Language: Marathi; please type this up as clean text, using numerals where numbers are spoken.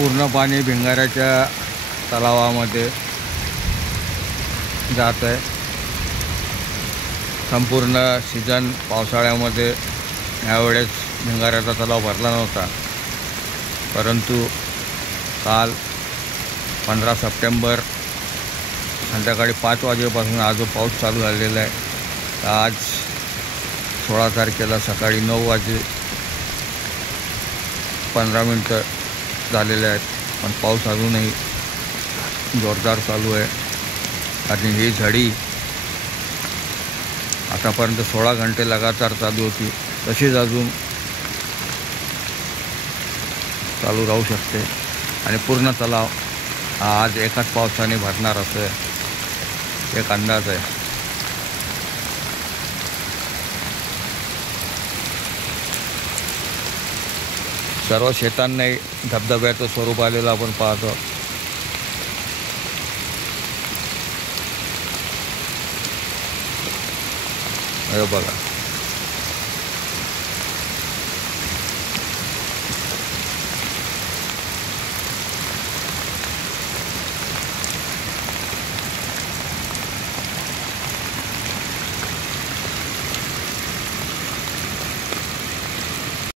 पूर्ण पाणी भिंगाऱ्याच्या तलावामध्ये जात आहे। संपूर्ण सीझन पावसाळ्यामध्ये यावेळेस भिंगाऱ्याचा तलाव भरला नव्हता, परंतु काल 15 सप्टेंबर संध्याकाळी 5 वाजेपासून आज जो पाऊस चालू झालेला आहे, आज 16 तारखेला सकाळी 9 वाजे 15 मिनटं झालेले आहेत, पण पाऊस अजूनही जोरदार चालू आहे। आणि ही झडी आतापर्यंत 16 घंटे लगातार चालू होती, तशीच अजून चालू राहू शकते आणि पूर्ण तलाव आज एकाच पावसाने भरणार असं एक अंदाज आहे। सर्व शेतांनाही धबधब्याचं स्वरूप आलेलं आपण पाहतो। हे बघा।